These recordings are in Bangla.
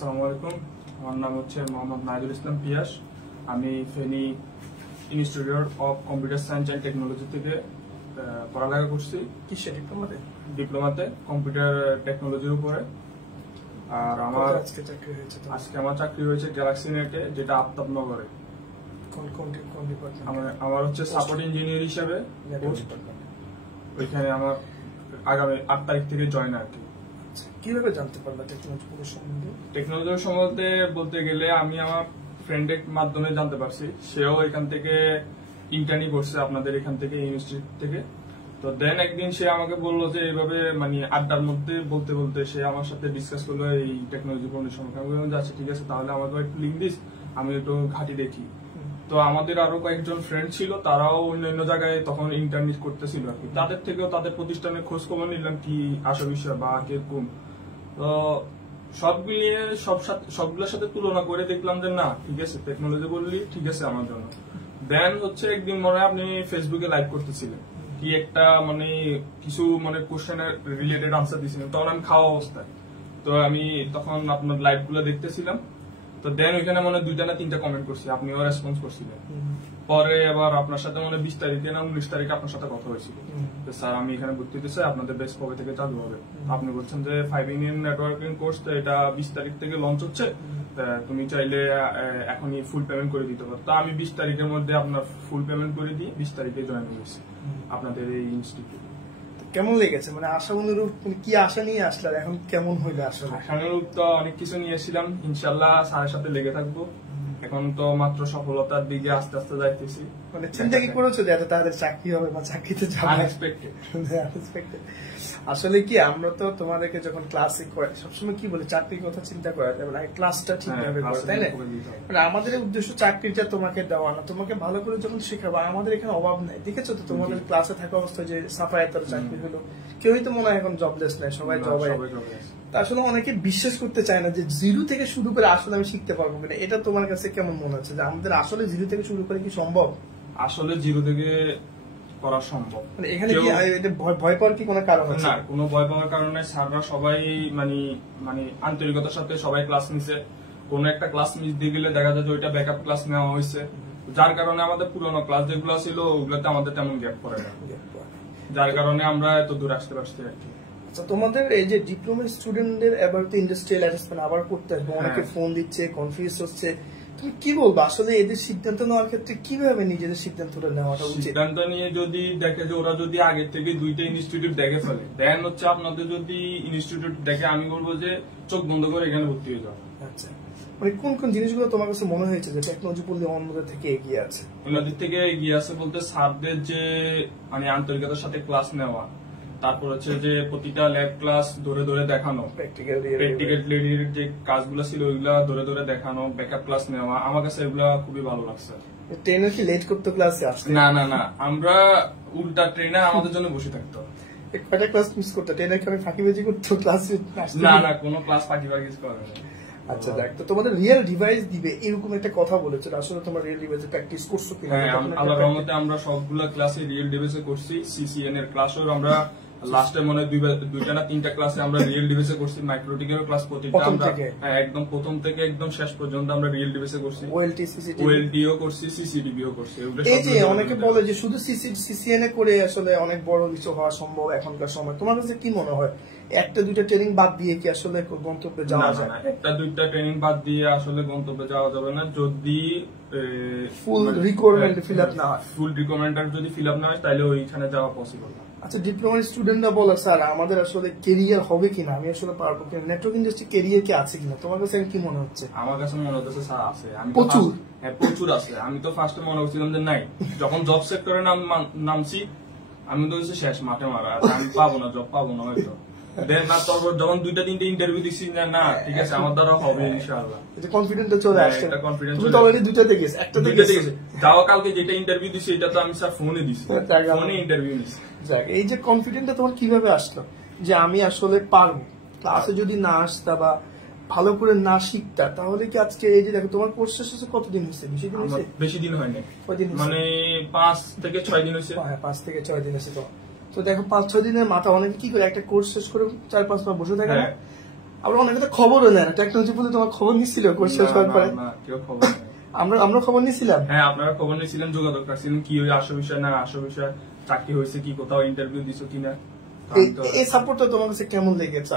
আসসালামু আলাইকুম। আমার নাম হচ্ছে মোহাম্মদ নাহিদুল ইসলাম পিয়াস। আমি Feni institute of computer science and technology থেকে পড়ালেখা করছি। কিসে ডিপ্লোমাতে কম্পিউটার টেকনোলজির উপরে। আর আমার আজকে আমার চাকরি হয়েছে গ্যালাক্সি নেটে, যেটা আফতাবনগরে। আমার হচ্ছে সাপোর্ট ইঞ্জিনিয়ার হিসেবে ওইখানে আমার আগামী 8 তারিখ থেকে জয়েন আর কি। কিভাবে জানতে পারলা টেকনোলজি সম্বন্ধে বলতে গেলে আমি আমার ফ্রেন্ডের মাধ্যমে জানতে পারছি। সেও এখান থেকে ইন্টার্নি করছে আপনাদের এখান থেকে ইনস্টিটিউট থেকে। তো দেন একদিন সে আমাকে বললো যে এইভাবে মানে আড্ডার মধ্যে বলতে বলতে সে আমার সাথে ডিসকাস করলো এই টেকনোলজি সম্পর্কে। আমি বললাম আচ্ছা ঠিক আছে, তাহলে আমাকে একটু লিঙ্ক দিস, আমি একটু ঘাঁটি দেখি। তো আমাদের আরো কয়েকজন ফ্রেন্ড ছিল, তারাও অন্যান্য জায়গায় তখন ইন্টার্নি করতেছিল আর কি। তাদের থেকেও তাদের প্রতিষ্ঠানের খোঁজ খবর নিলাম কি আসা বিষয় বা কিরকম। তো সব মিলিয়ে সবগুলোর সাথে তুলনা করে দেখলাম যে না ঠিক আছে, টেকনোলজি বললি ঠিক আছে আমার জন্য। দেন হচ্ছে একদিন মনে হয় আপনি ফেসবুকে লাইভ করতেছিলেন কি একটা মানে কিছু মানে কোশ্চেনের রিলেটেড আনসার দিয়েছিলেন, তখন আমি খাওয়া অবস্থায়। তো আমি তখন আপনার লাইভ গুলো দেখতেছিলাম। তো দেন ওইখানে মনে 2টা না 3টা কমেন্ট করছি, আপনিও রেসপন্স করছিলেন। পরে আবার আপনার সাথে মানে 20 তারিখে না 19 তারিখে আপনার সাথে কথা হয়েছিল যে স্যার আমি এখানে ভর্তি হতে চাই, আপনাদের বেস কবে থেকে চালু হবে। আপনি বলছেন যে 5 ইন নেটওয়ার্কিং কোর্স, তো এটা 20 তারিখ থেকে লঞ্চ হচ্ছে, তুমি চাইলে এখনই ফুল পেমেন্ট করে দিতে পারো। তো আমি 20 তারিখের মধ্যে আপনার ফুল পেমেন্ট করে দিয়ে 20 তারিখে জয়েন হয়েছি আপনাদের এই ইনস্টিটিউটে। কেমন লেগেছে? মানে আশা অনুরূপ কি আশা নিয়ে আসলে এখন কেমন হইলো? আসলে আশানুরূপ তো অনেক কিছু নিয়েছিলাম, ইনশাল্লাহ স্যারের সাথে লেগে থাকবো। এখন তো মাত্র সফলতার দিকে আস্তে আস্তে যাইতেছি। মানে চিন্তা কি করেছো যে এত তাড়াতাড়ি চাকরি হবে বা চাকরিতে যাবে? আনএক্সপেক্টেড। আসলে কি আমরা তো তোমাদেরকে যখন ক্লাসে করে সবসময় কি বলি চাকরির কথা চিন্তা করা যাবে না, ক্লাসটা ঠিকভাবে করে, তাই না? মানে আমাদের উদ্দেশ্য চাকরিটা তোমাকে দেওয়া না, তোমাকে ভালো করে যখন শেখাবো। আমাদের এখানে অভাব নেই, দেখেছো তো তোমাদের ক্লাসে থাকা অবস্থায় যে সাফায়াতের চাকরি হলো, কেউই তো মনে হয় এখন জবলেস নাই, সবাই জব। আসলে অনেকে বিশ্বাস করতে চায় না যে জিরো থেকে শুরু করে আসলে আমি শিখতে পারবো কিনা। এটা তোমার কাছে কেমন মনে হচ্ছে যে আমাদের আসলে জিরো থেকে শুরু করে কি সম্ভব? আসলে জিরো থেকে করা সম্ভব। মানে এখানে কি ভয় পাওয়ার কি কোনো কারণ আছে? না, কোনো ভয় পাওয়ার কারণ নাই। স্যাররা সবাই মানে মানে আন্তরিকতার সাথে সবাই ক্লাস নিছে। কোন একটা ক্লাস মিস দিয়ে গেলে দেখা যায় যে ওইটা ব্যাকআপ ক্লাস নেওয়া হয়েছে, যার কারণে আমাদের পুরোনো ক্লাস যেগুলো ছিল ওগুলোতে আমাদের তেমন গ্যাপ পড়ে না, যার কারণে আমরা এত দূর আসতে পারছি আর কি। আচ্ছা, তোমাদের এই যে ডিপ্লোমা স্টুডেন্টদের এবার তো ইন্ডাস্ট্রিয়াল অ্যাসেসমেন্ট আবার করতে আসবে, অনেকে ফোন দিচ্ছে, কনফিউজ হচ্ছে, তুমি কি বলবো আসলে এদের সিদ্ধান্ত নেওয়ার ক্ষেত্রে কিভাবে নিজেদের সিদ্ধান্তটা নেওয়াটা উচিত? সিদ্ধান্ত নিয়ে যদি দেখে যে ওরা যদি আগে থেকে 2টা ইনস্টিটিউট দেখে ফেলে, দেন হচ্ছে আপনাদের যদি ইনস্টিটিউট দেখে আমি বলবো যে চোখ বন্ধ করে এখানে ভর্তি হয়ে যাও। আচ্ছা, মানে কোন কোন জিনিসগুলো তোমার কাছে মনে হয়েছে যে টেকনোলজি পড়লে অন্যদের থেকে এগিয়ে আছে? অন্যদের থেকে এগিয়ে আছে বলতে স্যারদের যে মানে আন্তরিকতার সাথে ক্লাস নেওয়া, তারপর হচ্ছে যে প্রতিটা ল্যাব ক্লাস ধরে ধরে দেখানো, প্র্যাকটিক্যাল যে কাজগুলো ছিল ওইগুলা ধরে ধরে দেখানো, ব্যাকআপ ক্লাস নেওয়া, আমার কাছে এগুলা খুবই ভালো লাগছে। ট্রেনে কি লেট করতে ক্লাসে আসতে? না না না, আমরা উল্টা ট্রেনে আমাদের জন্য বসে থাকতো। একটা ক্লাস মিস করতে ট্রেনে কি আমি ফাঁকিবাজি করতে ক্লাসে? না না, কোনো ক্লাস ফাঁকিবাজি করে না। আচ্ছা দেখ, তো তোমাদের রিয়েল ডিভাইস দিবে এরকম একটা কথা বলেছো, আসলে তোমরা রিয়েল ডিভাইসে প্র্যাকটিস করছো কিনা? হ্যাঁ, আল্লাহর রহমতে আমরা সবগুলা ক্লাসে রিয়েল ডিভাইসে করছি। সিসিএন এর ক্লাসও আমরা লাস্টে মনে 2টা না 3টা ক্লাসে আমরা রিয়েল ডিভাইসে করছি। মাইক্রোটিকের ক্লাস প্রতিটা আমরা একদম প্রথম থেকে একদম শেষ পর্যন্ত আমরা রিয়েল ডিভাইসে করছি। ওএলটিও করছি, সিসিটিভিও করছি। এই যে অনেকে বলে যে শুধু সিসিএন এ করে আসলে অনেক বড় কিছু হওয়া সম্ভব এখনকার সময়, তোমার কাছে কি মনে হয় 1টা 2টা ট্রেনিং বাদ দিয়ে কি আসলে গন্তব্যে যাওয়া যায়? 1টা 2টা ট্রেনিং বাদ দিয়ে আসলে গন্তব্যে যাওয়া যাবে না, যদি ফুল রিকোয়ারমেন্ট ফিল আপ না হয়। ফুল রিকোয়ারমেন্ট যদি ফিল আপ না হয় তাহলে ওইখানে যাওয়া পসিবল না। আচ্ছা, ডিপ্লোমা স্টুডেন্টরা বলে স্যার আমাদের আসলে কেরিয়ার হবে কিনা, আমি আসলে পারবো কিনা, নেটওয়ার্ক ইন্ডাস্ট্রি কেরিয়ার কি আছে কিনা? তোমার কাছে কি মনে হচ্ছে? আমার কাছে মনে হচ্ছে স্যার আছে, প্রচুর। হ্যাঁ, প্রচুর আছে। আমি তো ফার্স্টে মনে করছিলাম যে নাই, যখন জব সেক্টরে নামছি আমি তো হচ্ছে শেষ মাঠে মারা, আমি পাবো না, জব পাবো না হয়তো। না, তারপর যখন 2টা 3টে ইন্টারভিউ দিচ্ছি না ঠিক আছে আমার দ্বারা হবে ইনশাআল্লাহ, কনফিডেন্ট চলে আসছে। তুমি তো অলরেডি 2টাতে গেছো, 1টাতে গেছো। যাওয়া কালকে যেটা ইন্টারভিউ দিছি এটা তো আমি স্যার ফোনে দিছি, ফোনে ইন্টারভিউ নিছি। এই যে কনফিডেন্টটা তোমার কিভাবে আসলো যে আমি আসলে পারবো? ক্লাসে যদি না আসতা বা ভালো করে না শিখতা তাহলে কি আজকে এই যে দেখো তোমার কোর্স শেষে কতদিন হয়েছে? বেশি দিন হয়নি, মানে 5 থেকে 6 দিন হয়েছে। হ্যাঁ, 5 থেকে 6 দিন হয়েছে। তো দেখো 5-6 দিনের মাথা অনেকে কি করে একটা কোর্স শেষ করে 4-5 মাস বসে থাকে না, আমরা অনেকে তো খবরও নেয় না, টেকনোলজি বলে তোমার খবর নিচ্ছিল কোর্স শেষ হওয়ার পরে? কেউ খবর নেয়। আমরা খবর নিয়েছিলাম। হ্যাঁ, আপনারা খবর নিয়েছিলেন, যোগাযোগ রাখছিলেন, কি আসো বিষয় না আসো বিষয়, চাকরি হয়েছে কি, কোথাও ইন্টারভিউ দিছো কিনা। এই সাপোর্টটা তোমার কাছে কেমন লেগেছে?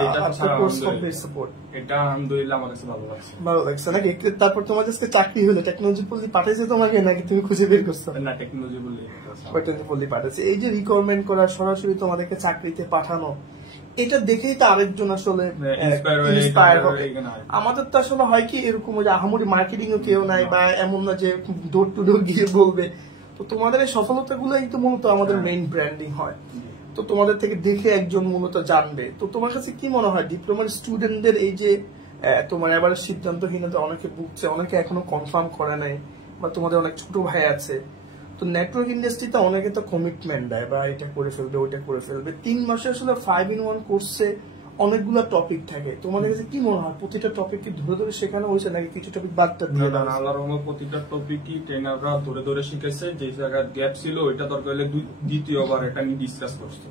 এটা আলহামদুলিল্লাহ আমার কাছে ভালো লাগছে। ভালো লাগছে নাকি? তারপর তোমার কাছে চাকরি হলো, টেকনোলজি পল্লী পাঠাইছে তোমাকে নাকি তুমি খুঁজে বের করছো? না, টেকনোলজি পল্লী পাঠাইছে। এই যে রিকোয়ারমেন্ট করা, সরাসরি তোমাদেরকে চাকরিতে পাঠানো, এটা দেখেই তো আরেকজন আসলে ইন্সপায়ার হবে। আমাদের তো আসলে হয় কি এরকম যে আহামরি মার্কেটিং ও কেউ নাই, বা এমন না যে ডোর টু ডোর গিয়ে বলবে। তো তোমাদের এই সফলতা গুলোই তো মূলত আমাদের মেইন ব্র্যান্ডিং হয়। তো তোমাদের থেকে দেখে একজন মূলত জানবে। তো তোমার কাছে কি মনে হয় ডিপ্লোমার স্টুডেন্টদের এই যে তোমার এবার সিদ্ধান্তহীনতা, অনেকে ভুগছে, অনেকে এখনো কনফার্ম করে নাই, বা তোমাদের অনেক ছোট ভাই আছে, তো নেটওয়ার্ক ইন্ডাস্ট্রিতে অনেকে তো কমিটমেন্ট দেয় বা এটা করে ফেলবে ওইটা করে ফেলবে। 3 মাসে আসলে 5-in-1 কোর্সে অনেকগুলো টপিক থাকে। তোমাদের কাছে কি মনে হয় প্রতিটা টপিক কি ধরে ধরে শেখানো হয়েছে নাকি কিছু টপিক বাদ দিয়ে? আল্লাহর রহমতে প্রতিটা টপিকই ট্রেনাররা ধরে ধরে শিখেছে। যে জায়গায় গ্যাপ ছিল ওইটা দরকার হলে দ্বিতীয়বার এটা নিয়ে ডিসকাস করছে।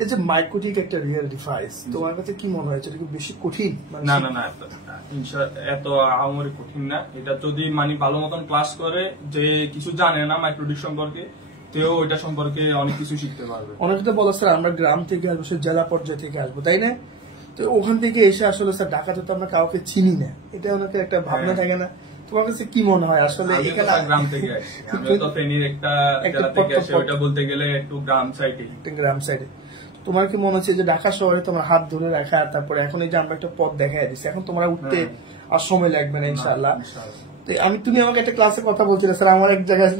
এই যে মাইক্রোটিক একটা রিয়েল ডিভাইস, তোমার কাছে কি মনে হয় এটা কি বেশি কঠিন? না, এত আমারই কঠিন না। এটা যদি ভালো মতন ক্লাস করে, যে কিছু জানে না মাইক্রোটিক সম্পর্কে, তেও ওইটা সম্পর্কে অনেক কিছু শিখতে পারবে। অনেকে তো বলে স্যার আমরা গ্রাম থেকে আসবো, সে জেলা পর্যায়ে থেকে আসবো, তাই না? তো ওখান থেকে এসে আসলে স্যার ঢাকাতে তো আমরা কাউকে চিনি না, এটা অনেকে একটা ভাবনা থাকে না? তোমার কাছে কি মনে হয় আসলে? গ্রাম থেকে আসি, আমি তো ফেনীর একটা জেলা থেকে আসি, ওইটা বলতে গেলে একটু গ্রাম সাইডে। তোমার কি মনে হচ্ছে যে ঢাকা শহরে তোমার হাত ধরে রাখা, তারপরে এখন এই যে আমরা একটা পথ দেখাই দিচ্ছি, এখন তোমার উঠতে আর সময় লাগবে না ইনশাআল্লাহ। তুমি আমাকে একটা ক্লাসে কথা বলছিলে স্যার, আমার এক জায়গায়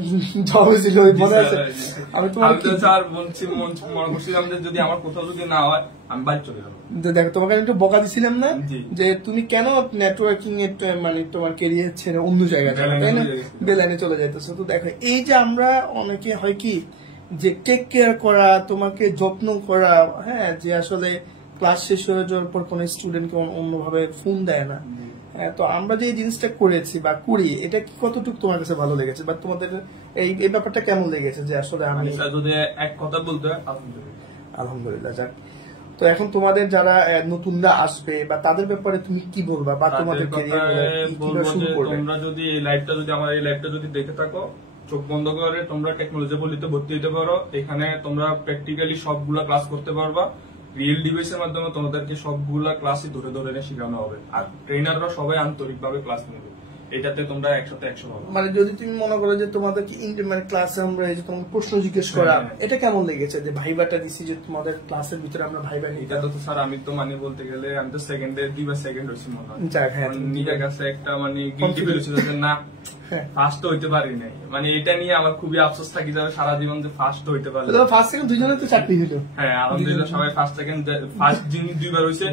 জব হয়েছিল, মনে আছে? আমি তোমাকে স্যার মনে করছিলাম যে যদি আমার কোথাও যদি না হয় আমি বাইরে চলে যাবো। দেখো তোমাকে একটু বকা দিছিলাম না যে তুমি কেন নেটওয়ার্কিং এর তোমার কেরিয়ার ছেড়ে অন্য জায়গায় যাবে, তাই না? বেলাইনে চলে যাইতেছো। তো দেখো এই যে আমরা অনেকে হয় কি যে টেক কেয়ার করা, তোমাকে যত্ন করা, হ্যাঁ, যে আসলে ক্লাস শেষ হয়ে যাওয়ার পর কোন স্টুডেন্টকে অন্যভাবে ফোন দেয় না। তো আমরা যে জিনিসটা করেছি বা করি, এটা কি কতটুকু তোমার কাছে ভালো লেগেছে, বা তোমাদের এই ব্যাপারটা কেমন লেগেছে? যে আসলে আমি যদি এক কথা বলতে আলহামদুলিল্লাহ। যাক, তো এখন তোমাদের যারা নতুনরা আসবে বা তাদের ব্যাপারে তুমি কি বলবা, বা তোমাদের তোমরা যদি এই লাইভটা যদি আমার এই লাইভটা যদি দেখে থাকো, চোখ বন্ধ করে তোমরা টেকনোলজি পল্লীতে ভর্তি হতে পারো। এখানে তোমরা প্র্যাকটিক্যালি সবগুলা ক্লাস করতে পারবা। রিয়েল ডিভাইসের মাধ্যমে তোমাদেরকে সবগুলা ক্লাসই ধরে ধরে শেখানো হবে, আর ট্রেনাররা সবাই আন্তরিকভাবে ক্লাস নেবে। এটাতে তোমরা 100-100 পাবে। মানে যদি তুমি মনে করো যে তোমাদেরকে ক্লাসে আমরা এই যে তোমাকে প্রশ্ন জিজ্ঞেস করা, এটা কেমন লেগেছে? যে ভাইবাটা দিছি যে তোমাদের ক্লাসের ভিতরে আমরা ভাইবা নিই, এটা তো স্যার আমি তো বলতে গেলে আমি তো সেকেন্ডে 2 বা সেকেন্ড হয়েছি মনে হয়। নিজের কাছে একটা গিল্টি ফিল হচ্ছিল যে না ফার্স্ট হইতে পারি নাই। এটা নিয়ে আমার খুবই আফসোস থাকি যাবে সারা জীবন যে ফার্স্ট হইতে পারলে। ফার্স্ট সেকেন্ড দুজনে তো চাকরি হলো। হ্যাঁ, আলহামদুলিল্লাহ সবাই ফার্স্ট সেকেন্ড, ফার্স্ট যিনি 2 বার হয়েছে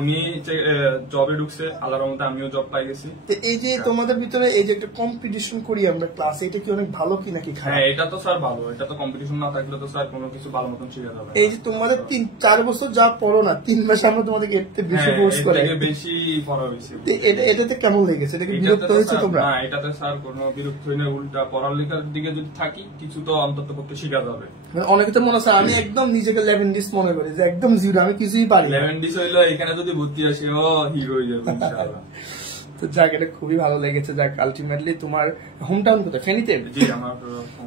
উনি জবে ঢুকছে, আল্লাহর রহমতে আমিও জব পাই গেছি। এই যে তোমাদের ভিতরে এই যে একটা কম্পিটিশন করি আমরা ক্লাসে, এটা কি অনেক ভালো কি নাকি খারাপ? হ্যাঁ, এটা তো স্যার ভালো। এটা তো কম্পিটিশন না থাকলে তো স্যার কোনো কিছু ভালো মতন শেখা যাবে। এই যে তোমাদের 3-4 বছর যা পড়ো না, 3 মাসে আমরা তোমাদেরকে এতে বেশি কোর্স করে বেশি পড়া হয়েছে। এটাতে কেমন লেগেছে? এটা কি বিরক্ত হয়েছে তোমরা? না, এটাতে স্যার কোনো বিরক্ত হই না, উল্টা পড়ালেখার দিকে যদি থাকি কিছু তো অন্তত পক্ষে শেখা যাবে। অনেকে তো মনে আছে আমি একদম নিজেকে 11 ডিস মনে করি যে একদম জিরো, আমি কিছুই পারি না। 11 ডিস হইলো এখানে যদি ভর্তি আসে হিরো হয়ে যাবে ইনশাআল্লাহ। তো যাক, এটা খুবই ভালো লেগেছে। যাক, আলটিমেটলি তোমার হোম টাউন কোথায়? ফেনীতে? জি, আমার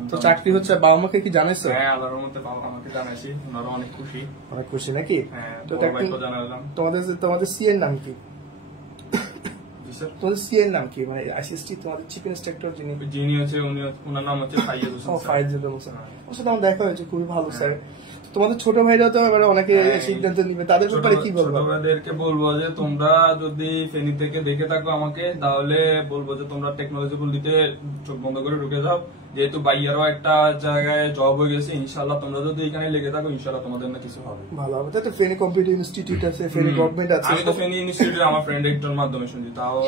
তো চাকরি হচ্ছে। বাবা মাকে কি জানাইছো? হ্যাঁ, আল্লাহর রহমতে বাবা আমাকে জানাইছি, ওনারা অনেক খুশি নাকি? হ্যাঁ, তো জানালাম। তোমাদের সি এর নাম কি? তোমাদের সি এর নাম কি? মানে আইসিএসটি তোমাদের চিফ ইন্সপেক্টর যিনি হচ্ছে ওনার নাম হচ্ছে ফাইজুল হোসেন। ওর সাথে আমার দেখা হয়েছে, খুবই ভালো স্যার। তোমাদের ছোট ভাইরা তো অনেকে সিদ্ধান্ত নিবে, তাদের ব্যাপারে কি বলবো? ছোট ভাইদেরকে বলবো যে তোমরা যদি ফেনী থেকে দেখে থাকো আমাকে, তাহলে বলবো যে তোমরা টেকনোলজি পল্লীতে চোখ বন্ধ করে ঢুকে যাও। যেহেতু বাইয়ারও একটা জায়গায় জব হয়ে গেছে, ইনশাআল্লাহ তোমরা যদি এখানে লেগে থাকো ইনশাআল্লাহ তোমাদের না কিছু হবে। ভালো হবে। তো ফেনী কম্পিউটার ইনস্টিটিউট আছে, ফেনী গভর্নমেন্ট আছে। আমি তো ফেনী ইনস্টিটিউটে আমার ফ্রেন্ড একজন মাধ্যমে শুনছি, তাও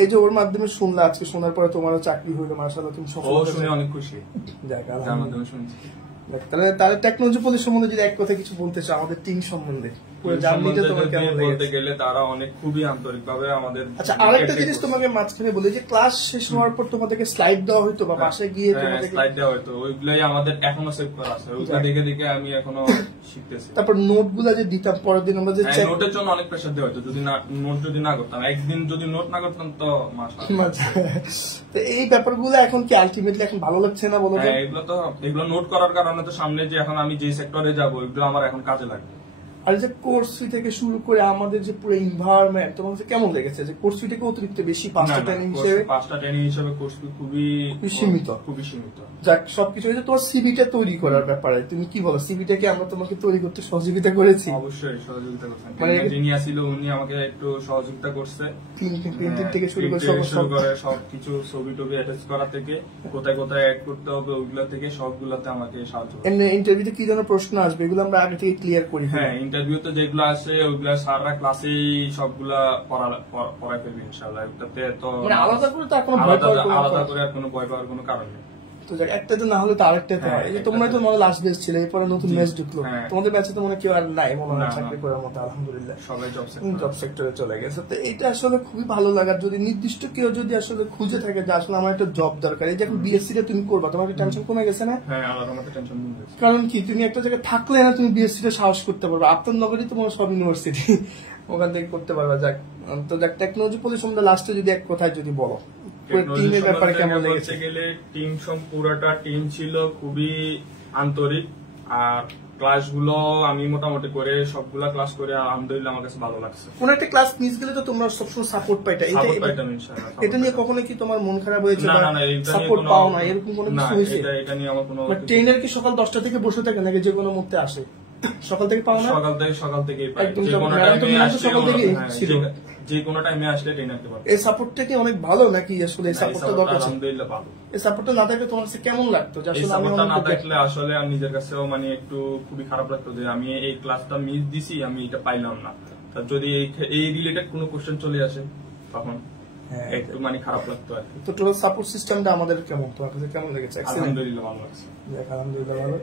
এই যে ওর মাধ্যমে শুনলা, আজকে শোনার পরে তোমারও চাকরি হইলো, মাশাআল্লাহ তুমি সফল। ও শুনে অনেক খুশি। যাক, আলহামদুলিল্লাহ শুনছি। তাহলে টেকনোলজি পল্লী সম্বন্ধে যদি এক কথা কিছু বলতে চাও আমাদের টিম সম্বন্ধে? পুরো জার্নিটা তোমার কেমন বলতে গেলে তারা অনেক খুবই আন্তরিক ভাবে আমাদের। আচ্ছা, আরেকটা জিনিস তোমাকে মাঝখানে বলি যে ক্লাস শেষ হওয়ার পর তোমাদেরকে স্লাইড দেওয়া হতো বা বাসায় গিয়ে তোমাদেরকে স্লাইড দেওয়া হতো, ওইগুলাই আমাদের এখনো সেভ করা আছে, ওইগুলো দেখে দেখে আমি এখনো শিখতেছি। তারপর নোটগুলা যে দিতাম পরের দিন আমরা যে নোটের জন্য অনেক প্রেসার দেওয়া হতো, যদি নোট যদি না করতাম, একদিন যদি নোট না করতাম তো তো এই ব্যাপারগুলো এখন কি আলটিমেটলি এখন ভালো লাগছে না বলো? এগুলো নোট করার কারণে তো সামনে যে এখন আমি যে সেক্টরে যাবো এগুলো আমার এখন কাজে লাগবে। আর যে কোর্স ফি থেকে শুরু করে আমাদের যে পুরো এনভায়রনমেন্ট তোমার কাছে কেমন লেগেছে? যে কোর্স ফি থেকে অতিরিক্ত বেশি 5টা ট্রেনিং হিসেবে কোর্স ফি খুবই সীমিত। যাক, সবকিছু হয়েছে তোমার সিভিটা তৈরি করার ব্যাপারে তুমি কি বলো? সিভিটাকে আমরা তোমাকে তৈরি করতে সহযোগিতা করেছি? অবশ্যই সহযোগিতা করছেন, যিনি ছিল উনি আমাকে একটু সহযোগিতা করছে, প্রিন্টিং থেকে শুরু করে সবকিছু ছবি টবি অ্যাটাচ করা থেকে কোথায় কোথায় অ্যাড করতে হবে ওইগুলো থেকে সবগুলাতে আমাকে সাহায্য করে। ইন্টারভিউতে কি ধরনের প্রশ্ন আসবে এগুলো আমরা আগে থেকে ক্লিয়ার করি। হ্যাঁ, ইন্টারভিউতে যেগুলো আসে ওইগুলা সারা ক্লাসেই সবগুলা পড়াই ফেলবি ইনশাআল্লাহ। ওটাতে তো আলাদা করে তো এখন আলাদা করে আর কোনো ভয় পাওয়ার কোনো কারণ নেই। তো একটাতে না হলে তো আরেকটাতে হয়। তোমরা তো মনে লাস্ট বেচ ছিল, এরপরে নতুন ব্যাচ ঢুকলো, তোমাদের ব্যাচে তো মনে কেউ আর নাই মনে হয় চাকরি করার মতো, আলহামদুলিল্লাহ সবাই জব সেক্টরে চলে গেছে। তো এটা আসলে খুবই ভালো লাগার। যদি নির্দিষ্ট কেউ যদি আসলে খুঁজে থাকে যে আসলে আমার একটা জব দরকার, এই যে এখন বিএসসি টা তুমি করবা, তোমার টেনশন কমে গেছে না? কারণ কি তুমি একটা জায়গায় থাকলে না তুমি বিএসসি টা সাহস করতে পারবে। আপনার নগরী তোমার সব ইউনিভার্সিটি, ওখান থেকে করতে পারবা। যাক, তো যাক, টেকনোলজি পলিসি লাস্টে যদি এক কথায় যদি বলো টিমের ব্যাপারে কেমন লেগেছে? টিম পুরোটা টিম ছিল খুবই আন্তরিক, আর ক্লাসগুলো আমি মোটামুটি করে সবগুলা ক্লাস করে আলহামদুলিল্লাহ আমার কাছে ভালো লাগছে। কোন একটা ক্লাস মিস গেলে তো তোমরা সবসময় সাপোর্ট পাইতা, এটা নিয়ে কখনো কি তোমার মন খারাপ হয়েছে? সাপোর্ট পাও না এরকম কোনো কিছু হয়েছে? এটা নিয়ে আমার কোনো ট্রেনার কি সকাল 10টা থেকে বসে থাকে নাকি যে কোনো মুহূর্তে আসে? সকাল থেকে পাও না? সকাল থেকে যে কোনো টাইমে আসলে ট্রেনারকে পাবো। এই সাপোর্টটা কি অনেক ভালো নাকি? আসলে এই সাপোর্টটা দরকার। আলহামদুলিল্লাহ ভালো। এই সাপোর্টটা না থাকলে তোমার কাছে কেমন লাগতো? যে আসলে আমি না থাকলে আসলে আমি নিজের কাছেও মানে একটু খুবই খারাপ লাগতো যে আমি এই ক্লাসটা মিস দিছি, আমি এটা পাইলাম না। তার যদি এই রিলেটেড কোনো কোশ্চেন চলে আসে তখন একটু মানে খারাপ লাগতো আর কি। তো টোটাল সাপোর্ট সিস্টেমটা আমাদের কেমন, তোমার কাছে কেমন লেগেছে? আলহামদুলিল্লাহ ভালো লাগছে। আলহামদুলিল্লাহ ভালো।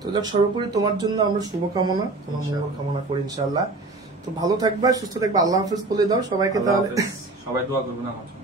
তো যাক, সর্বোপরি তোমার জন্য আমরা শুভকামনা, তোমার মঙ্গল কামনা করি ইনশাআল্লাহ। তো ভালো থাকবা, সুস্থ থাকবা, আল্লাহ হাফেজ বলে দাও সবাইকে। তাহলে সবাই দোয়া করবেন আমার জন্য।